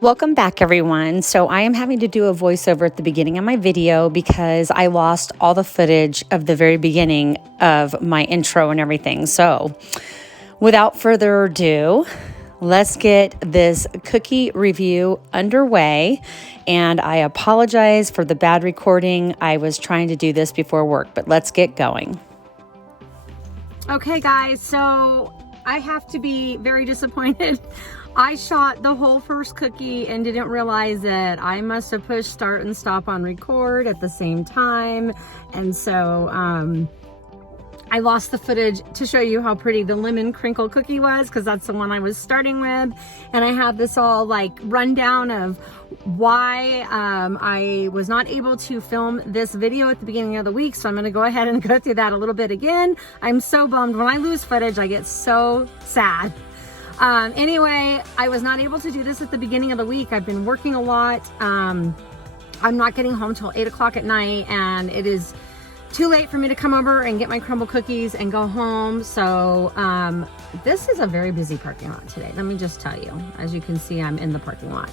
Welcome back, everyone. So I am having to do a voiceover at the beginning of my video because I lost all the footage of the very beginning of my intro and everything. So without further ado, let's get this cookie review underway. And I apologize for the bad recording. I was trying to do this before work, but let's get going. Okay, guys, so I have to be very disappointed. I shot the whole first cookie and didn't realize that I must have pushed start and stop on record at the same time. And so I lost the footage to show you how pretty the lemon crinkle cookie was, because that's the one I was starting with. And I have this all like rundown of why I was not able to film this video at the beginning of the week. So I'm going to go ahead and go through that a little bit again. I'm so bummed. When I lose footage, I get so sad. Anyway, I was not able to do this at the beginning of the week. I've been working a lot. I'm not getting home till 8 o'clock at night, and it is too late for me to come over and get my Crumbl cookies and go home. So this is a very busy parking lot today. Let me just tell you. As you can see, I'm in the parking lot.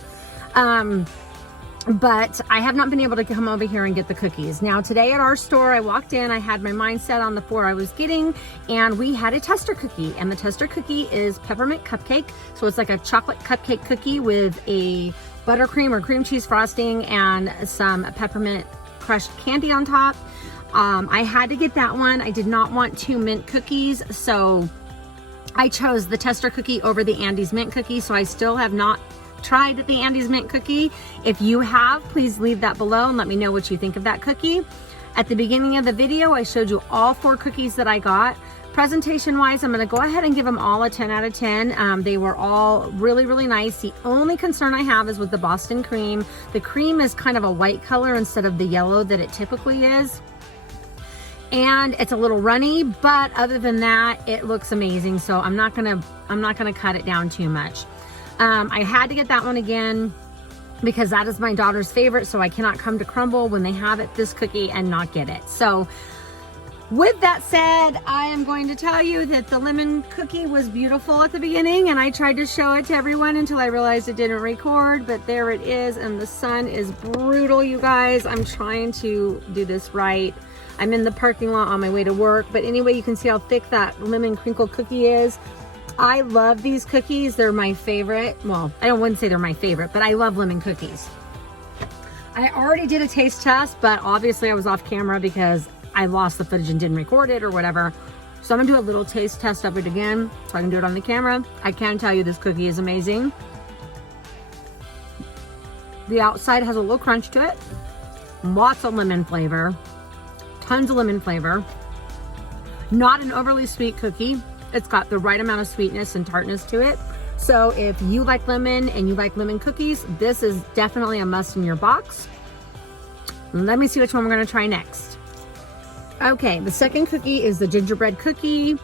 But I have not been able to come over here and get the cookies. Now today at our store, I walked in, I had my mind set on the 4 I was getting, and we had a tester cookie. And the tester cookie is peppermint cupcake. So it's like a chocolate cupcake cookie with a buttercream or cream cheese frosting and some peppermint crushed candy on top. I had to get that one. I did not want 2 mint cookies, so I chose the tester cookie over the Andy's mint cookie. So I still have not tried the Andy's mint cookie. If you have, please leave that below and let me know what you think of that cookie. At the beginning of the video, I showed you all 4 cookies that I got. Presentation wise, I'm going to go ahead and give them all a 10 out of 10. They were all really, really nice. The only concern I have is with the Boston cream. The cream is kind of a white color instead of the yellow that it typically is. And it's a little runny, but other than that, it looks amazing. So I'm not gonna cut it down too much. I had to get that one again because that is my daughter's favorite, so I cannot come to Crumbl when they have this cookie and not get it. So with that said, I am going to tell you that the lemon cookie was beautiful at the beginning, and I tried to show it to everyone until I realized it didn't record, but there it is, and the sun is brutal, you guys. I'm trying to do this right. I'm in the parking lot on my way to work, but anyway, you can see how thick that lemon crinkle cookie is. I love these cookies. They're my favorite. Well, I wouldn't say they're my favorite, but I love lemon cookies. I already did a taste test, but obviously I was off camera because I lost the footage and didn't record it or whatever. So I'm gonna do a little taste test of it again so I can do it on the camera. I can tell you this cookie is amazing. The outside has a little crunch to it. Lots of lemon flavor. Tons of lemon flavor. Not an overly sweet cookie. It's got the right amount of sweetness and tartness to it. So if you like lemon and you like lemon cookies, this is definitely a must in your box. Let me see which one we're gonna try next. Okay, the second cookie is the gingerbread cookie.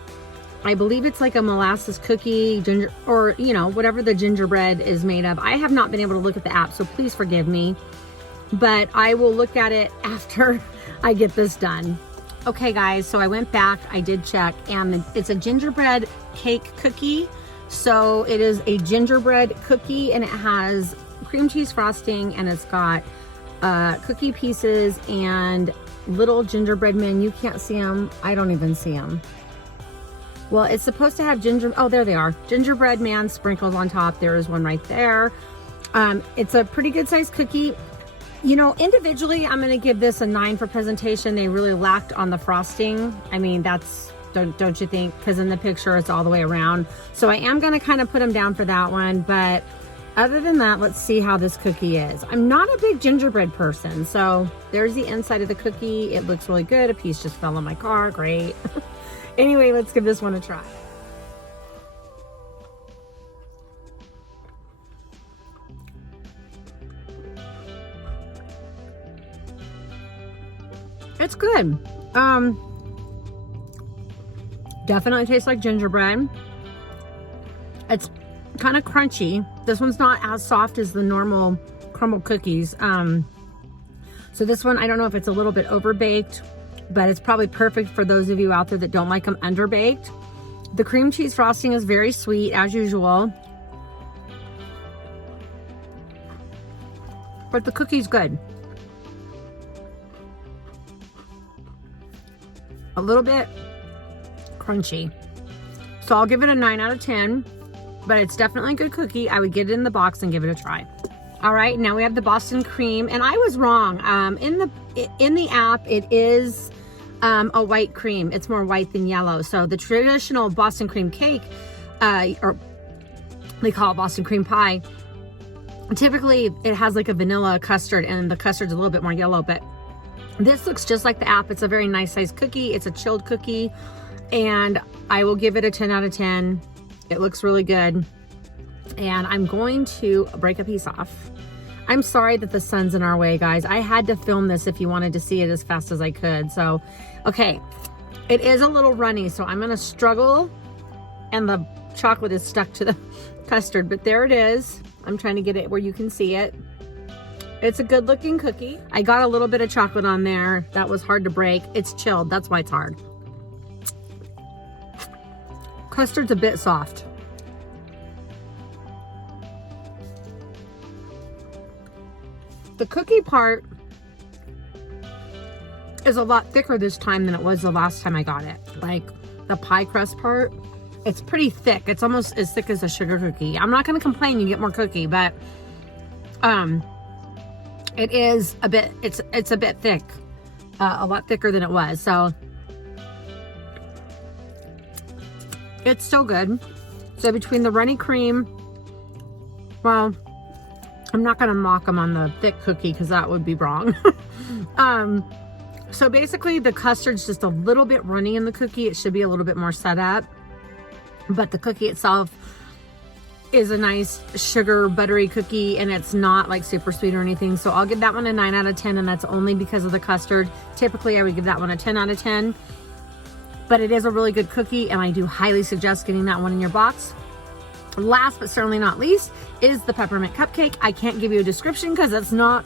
I believe it's like a molasses cookie, ginger, or you know, whatever the gingerbread is made of. I have not been able to look at the app, so please forgive me. But I will look at it after I get this done. Okay guys, so I went back, I did check, and it's a gingerbread cake cookie. So it is a gingerbread cookie, and it has cream cheese frosting, and it's got cookie pieces and little gingerbread men. You can't see them. I don't even see them. Well, it's supposed to have oh, there they are. Gingerbread man sprinkles on top. There is one right there. It's a pretty good sized cookie. You know, individually, I'm going to give this a 9 for presentation. They really lacked on the frosting. I mean, that's, don't you think? Because in the picture, it's all the way around. So I am going to kind of put them down for that one. But other than that, let's see how this cookie is. I'm not a big gingerbread person. So there's the inside of the cookie. It looks really good. A piece just fell in my car. Great. Anyway, let's give this one a try. It's good. Definitely tastes like gingerbread. It's kind of crunchy. This one's not as soft as the normal Crumbl cookies. So this one, I don't know if it's a little bit overbaked, but it's probably perfect for those of you out there that don't like them underbaked. The cream cheese frosting is very sweet as usual. but the cookie's good. A little bit crunchy. So I'll give it a 9 out of 10, but it's definitely a good cookie. I would get it in the box and give it a try. All right, now we have the Boston cream, and I was wrong. In the app, it is a white cream. It's more white than yellow. So the traditional Boston cream cake, or they call it Boston cream pie, typically it has like a vanilla custard, and the custard's a little bit more yellow, but this looks just like the app. It's a very nice size cookie. It's a chilled cookie, and I will give it a 10 out of 10. It looks really good. And I'm going to break a piece off. I'm sorry that the sun's in our way, guys. I had to film this if you wanted to see it as fast as I could. So, okay, it is a little runny, so I'm gonna struggle, and the chocolate is stuck to the custard, but there it is. I'm trying to get it where you can see it. It's a good looking cookie. I got a little bit of chocolate on there. That was hard to break. It's chilled, that's why it's hard. Custard's a bit soft. The cookie part is a lot thicker this time than it was the last time I got it. Like the pie crust part, it's pretty thick. It's almost as thick as a sugar cookie. I'm not gonna complain, you get more cookie, but it is a bit, it's a bit thick, a lot thicker than it was. So it's still good. So between the runny cream, well, I'm not gonna mock them on the thick cookie because that would be wrong. So basically the custard's just a little bit runny in the cookie. It should be a little bit more set up, but the cookie itself is a nice sugar buttery cookie, and it's not like super sweet or anything. So I'll give that one a 9 out of 10, and that's only because of the custard. Typically I would give that one a 10 out of 10, but it is a really good cookie, and I do highly suggest getting that one in your box. Last but certainly not least is the peppermint cupcake. I can't give you a description because it's not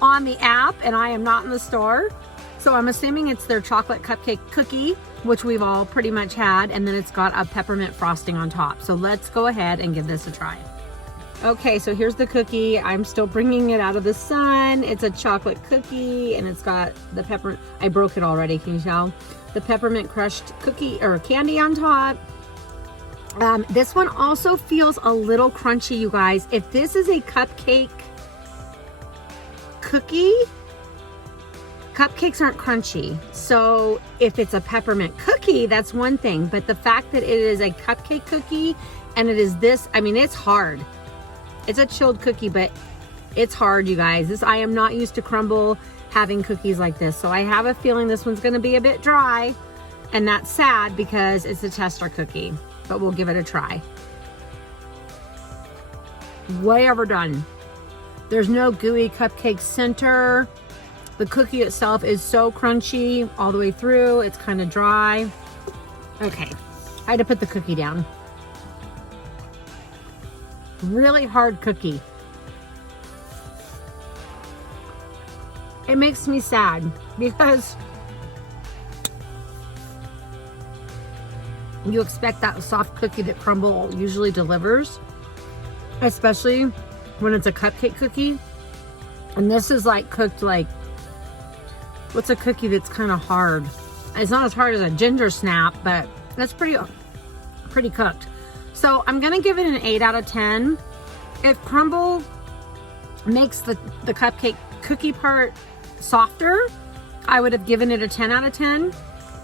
on the app and I am not in the store. So I'm assuming it's their chocolate cupcake cookie, which we've all pretty much had, and then it's got a peppermint frosting on top. So let's go ahead and give this a try. Okay, so here's the cookie. I'm still bringing it out of the sun. It's a chocolate cookie, and it's got the pepper. I broke it already, can you tell? The peppermint crushed cookie or candy on top. This one also feels a little crunchy, you guys. If this is a cupcake cookie, cupcakes aren't crunchy. So if it's a peppermint cookie, that's one thing. But the fact that it is a cupcake cookie and it is this, I mean, it's hard. It's a chilled cookie, but it's hard, you guys. I am not used to Crumbl having cookies like this. So I have a feeling this one's gonna be a bit dry, and that's sad because it's a tester cookie, but we'll give it a try. Way overdone. There's no gooey cupcake center. The cookie itself is so crunchy all the way through. It's kind of dry. Okay, I had to put the cookie down. Really hard cookie. It makes me sad because you expect that soft cookie that Crumbl usually delivers, especially when it's a cupcake cookie. And this is like cooked like, what's a cookie that's kind of hard? It's not as hard as a ginger snap, but that's pretty cooked. So I'm gonna give it an 8 out of 10. If Crumbl makes the cupcake cookie part softer, I would have given it a 10 out of 10.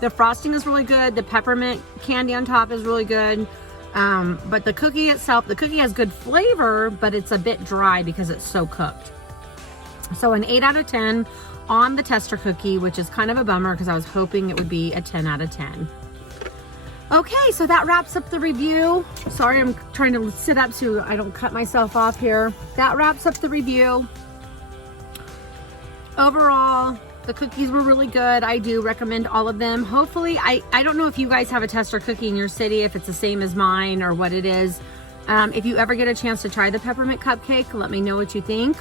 The frosting is really good. The peppermint candy on top is really good. But the cookie itself, the cookie has good flavor, but it's a bit dry because it's so cooked. So an 8 out of 10 on the tester cookie, which is kind of a bummer because I was hoping it would be a 10 out of 10. Okay, so that wraps up the review. Sorry, I'm trying to sit up so I don't cut myself off here. That wraps up the review. Overall, the cookies were really good. I do recommend all of them. Hopefully, I don't know if you guys have a tester cookie in your city, if it's the same as mine or what it is. If you ever get a chance to try the peppermint cupcake, let me know what you think.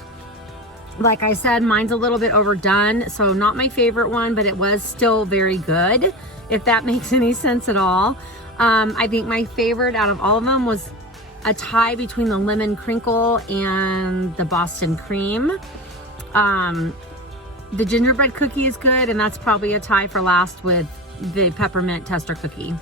Like I said, mine's a little bit overdone, so not my favorite one, but it was still very good, if that makes any sense at all. I think my favorite out of all of them was a tie between the lemon crinkle and the Boston cream. The gingerbread cookie is good, and that's probably a tie for last with the peppermint tester cookie.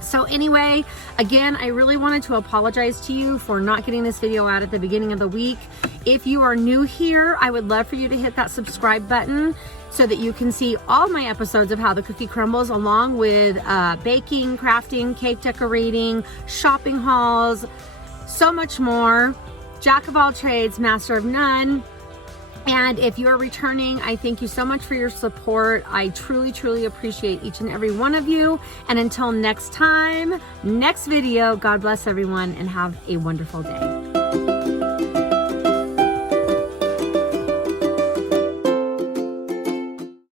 So anyway, again, I really wanted to apologize to you for not getting this video out at the beginning of the week. If you are new here, I would love for you to hit that subscribe button so that you can see all my episodes of How the Cookie Crumbles, along with baking, crafting, cake decorating, shopping hauls, so much more. Jack of all trades, master of none. And if you're returning, I thank you so much for your support. I truly, truly appreciate each and every one of you. And until next time, next video, God bless everyone and have a wonderful day.